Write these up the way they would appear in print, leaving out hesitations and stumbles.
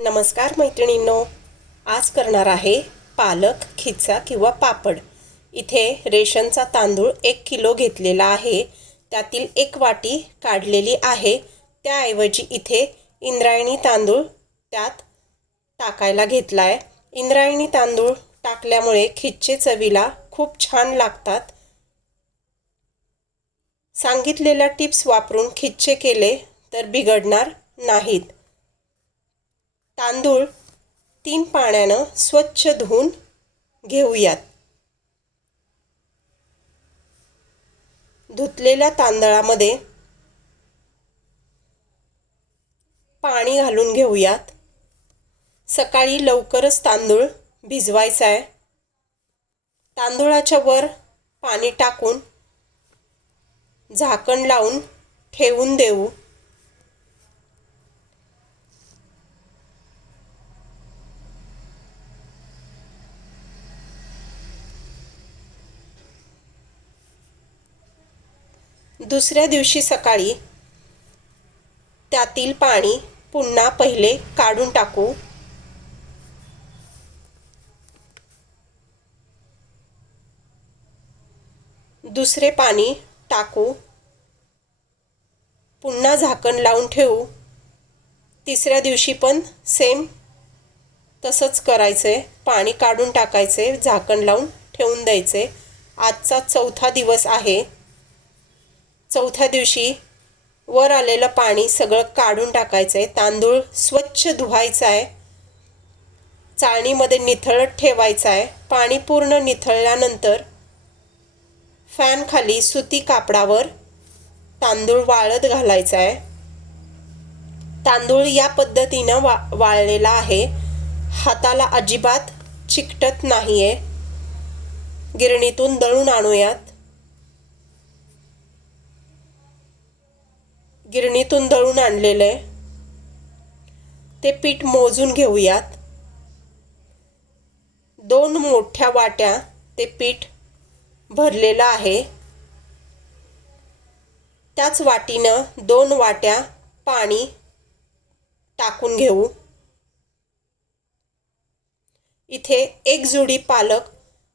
नमस्कार मैत्रिणींनो, आज करणार आहे पालक खिचा किंवा पापड। इथे रेशनचा तांदूळ 1 किलो घेतलेला आहे। त्यातील 1 वाटी काढलेली आहे। त्याऐवजी इथे इंद्रायणी तांदूळ त्यात टाकायला घेतलाय। इंद्रायणी तांदूळ टाकल्यामुळे खिचे चवीला खूप छान लागतात। सांगितलेल्या टिप्स वापरून खिचे केले तर बिघडणार नाहीत। तांदूळ 3 पाण्यानं स्वच्छ धुवून घेऊयात। धुतलेल्या तांदळामध्ये पाणी घालून घेऊयात। सकाळी लवकरच तांदूळ भिजवायचा आहे। तांदूळाच्या वर पाणी टाकून झाकण लावून ठेवून देऊ। दुसऱ्या दिवशी सकाळी त्यातील पाणी पुन्हा पहिले काढून टाकू। दुसरे पाणी टाकू। पुन्हा झाकण लावून ठेवू। तिसऱ्या दिवशी पण सेम तसंच करायचे। पाणी काढून टाकायचे, झाकण लावून ठेवून द्यायचे। आजचा 4था दिवस आहे। 4थ्या दिवशी वर आलेलं पाणी सगळं काढून टाकायचे। तांदूळ स्वच्छ धुवायचा आहे। चाळणीमध्ये निथळत ठेवायचा आहे। पाणी पूर्ण निथळल्यानंतर फॅन खाली सुती कापडावर तांदूळ वाळत घालायचा आहे। तांदूळ या पद्धतीनं वाळलेला आहे। हाताला अजिबात चिकटत नाहीये। गिरणीतून दळून आणूयात। गिरणीतून दळून आणलेले ते पीठ मोजून घेऊयात। 2 मोठ्या वाट्या ते पीठ भरलेलं आहे। त्याच वाटीनं 2 वाट्या पाणी टाकून घेऊ। इथे 1 जुडी पालक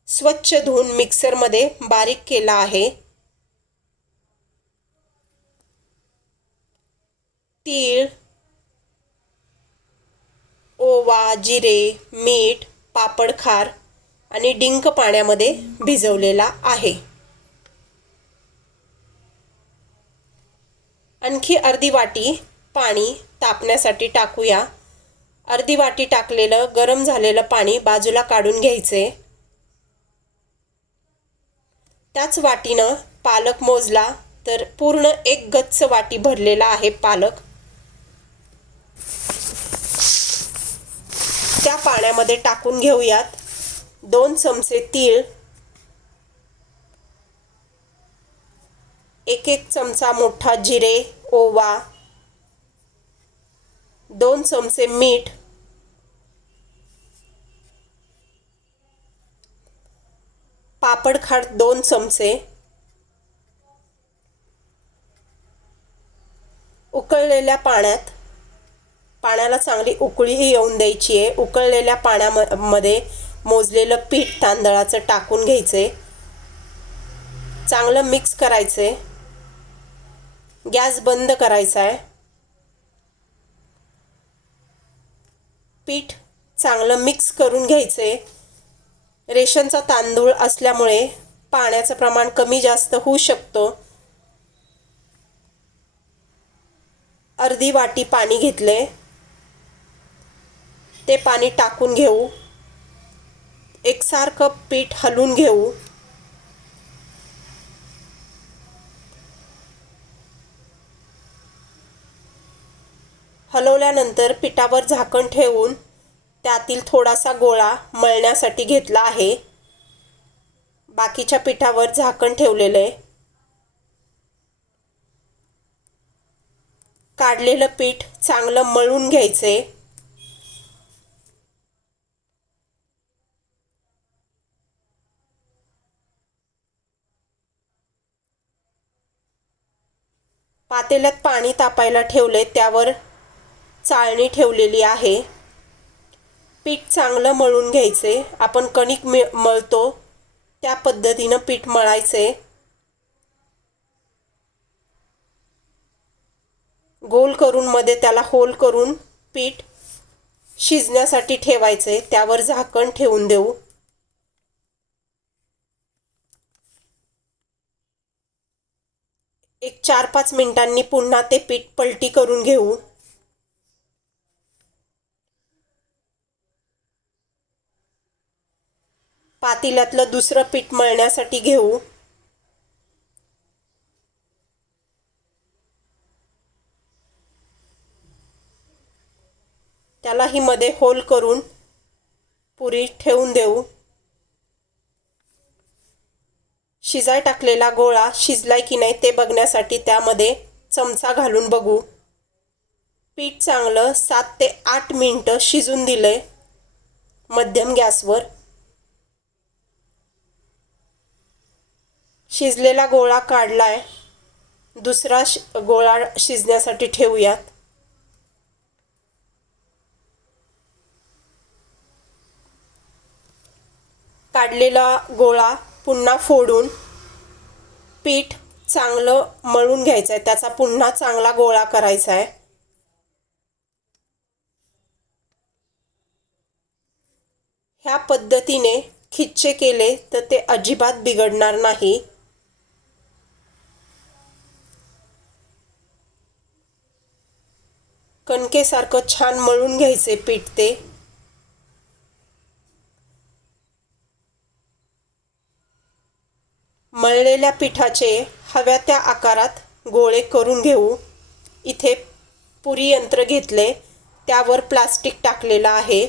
स्वच्छ धुवून मिक्सरमध्ये बारीक केला आहे। तीळ, ओवा, जिरे, मीठ, पापड खार आणि डिंक पाण्यामध्ये भिजवलेला आहे। आणखी अर्धी वाटी पाणी तापण्यासाठी टाकूया। अर्धी वाटी टाकलेलं गरम झालेलं पाणी बाजूला काढून घ्यायचे। त्याच वाटीनं पालक मोजला तर पूर्ण 1 गच्च वाटी भरलेला आहे पालक। त्या पाण्यामध्ये टाकून घेऊयात 2 चमचे तीळ, 1 चमचा मोठा जिरे, ओवा, 2 चमचे मीठ, पापड खार 2 चमचे, उकळलेल्या पाण्याला चांगली उकळी येऊन द्यायची आहे। उकळलेल्या पाण्यामध्ये मोजलेलं पीठ तांदळाचं टाकून घ्यायचे। चांगलं मिक्स करायचे। गॅस बंद करायचा आहे। पीठ चांगलं मिक्स करून घ्यायचे। रेशनचा तांदूळ असल्यामुळे पाण्याचं प्रमाण कमी जास्त होऊ शकतो। अर्धी वाटी पाणी घेतले, ते पाणी टाकून घेऊ। एकसारखं पीठ हलवून घेऊ। हलवल्यानंतर पिठावर झाकण ठेवून त्यातील थोडासा गोळा मळण्यासाठी घेतला आहे। बाकीच्या पिठावर झाकण ठेवलेले काढलेलं पीठ चांगलं मळून घ्यायचे। पातेल्यात पाणी तापायला ठेवले, त्यावर चाळणी ठेवलेली आहे। पीठ चांगलं मळून घ्यायचे. आपण कणिक मळतो त्या पद्धतीनं पीठ मळायचे. गोल करून मध्ये त्याला होल करून पीठ शिजण्यासाठी ठेवायचे. त्यावर झाकण ठेवून देऊ. एक 4-5 मिनिटांनी पुन्हा ते पीठ पलटी करून घेऊ. पातेल्यातलं दुसरं पीठ मळण्यासाठी घेऊ. त्यालाही मध्ये होल करून पुरी ठेवून देऊ. शिजाय टाकलेला गोळा शिजलाय की नाही ते बघण्यासाठी त्यामध्ये चमचा घालून बघू. पीठ चांगलं 7 ते 8 मिनिटं शिजून दिलंय मध्यम गॅसवर. शिजलेला गोळा काढलाय. दुसरा गोळा शिजण्यासाठी ठेवूयात. काढलेला गोळा पुन्हा फोडून पीठ चांगलं मळून घ्यायचं आहे. त्याचा पुन्हा चांगला गोळा करायचा आहे. ह्या पद्धतीने खिच्चे केले तर ते अजिबात बिघडणार नाही. कणकेसारखं छान मळून घ्यायचे पीठ ते. मळलेल्या पिठाचे हव्या त्या आकारात गोळे करून घेऊ. इथे पुरी यंत्र घेतले. त्यावर प्लास्टिक टाकलेलं आहे.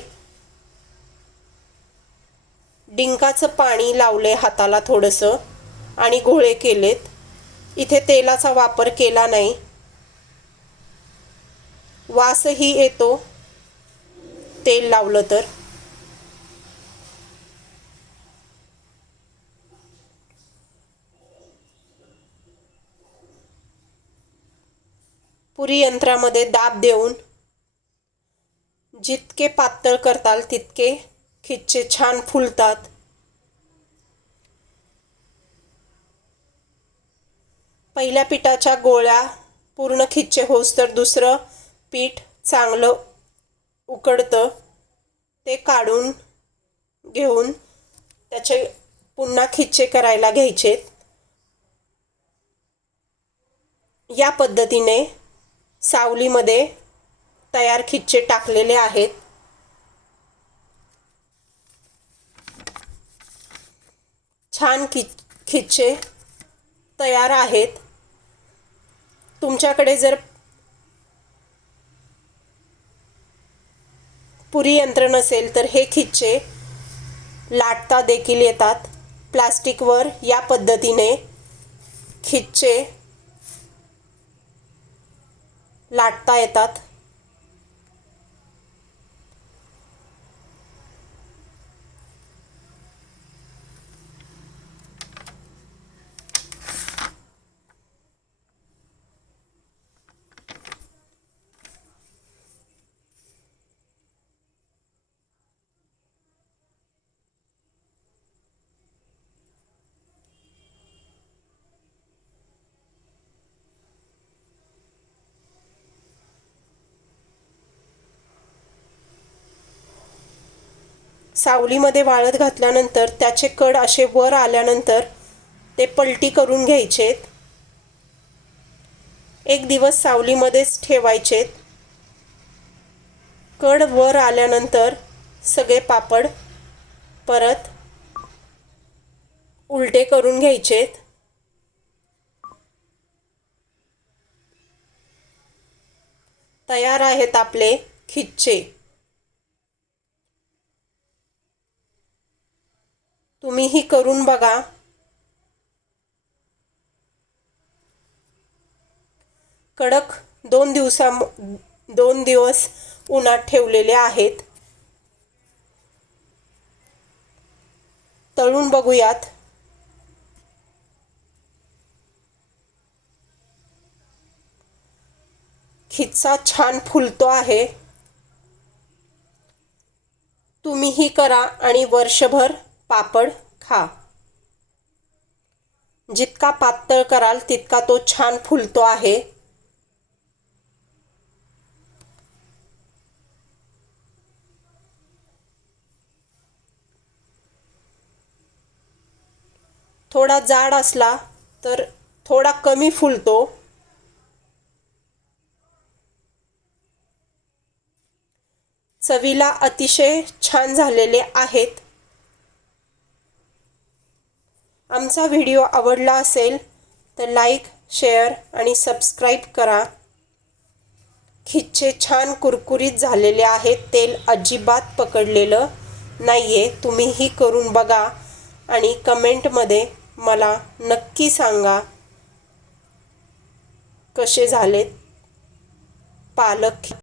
डिंकाचं पाणी लावले हाताला थोडंसं आणि गोळे केलेत. इथे तेलाचा वापर केला नाही. वासही येतो तेल लावलं तर. पुरी यंत्रामध्ये दाब देऊन जितके पातळ करताल तितके खिच्चे छान फुलतात. पहिल्या पिठाच्या गोळ्या पूर्ण खिच्चे होस तर दुसरं पीठ चांगलं उकडतं. ते काढून घेऊन त्याचे पुन्हा खिच्चे करायला घ्यायचेत. या पद्धतीने सावलीमध्ये तयार खिच्चे टाकलेले आहेत. छान खिच्चे तयार आहेत. तुमच्याकडे जर पुरी यंत्र नसेल तर हे खिच्चे लाटता देखील येतात. प्लास्टिकवर या पद्धतीने खिच्चे लाटता येतात. सावलीमध्ये वाळत घातल्यानंतर त्याचे कड असे वर आल्यानंतर ते पलटी करून घ्यायचेत. एक दिवस सावलीमध्येच ठेवायचेत. कड वर आल्यानंतर सगळे पापड परत उलटे करून घ्यायचेत. तयार आहेत आपले खिच्चे. तुम्हीही करून बघा. कडक 2 दिवस उन्हात ठेवलेले आहेत. तळून बघूयात. खिच्चा छान फुलतो आहे. तुम्हीही करा आणि वर्षभर पापड खा. जितका पातळ कराल तितका तो छान फुलतो आहे. थोडा जाड असला तर थोडा कमी फुलतो. चवीला अतिशय छान झालेले आहेत. आमचा व्हिडिओ आवडला असेल तर लाईक, शेअर आणि सबस्क्राईब करा. खिचे छान कुरकुरीत झालेले आहेत. तेल अजिबात पकडलेलं नाहीये. तुम्हीही करून बघा आणि कमेंटमध्ये मला नक्की सांगा कसे झालेत पालक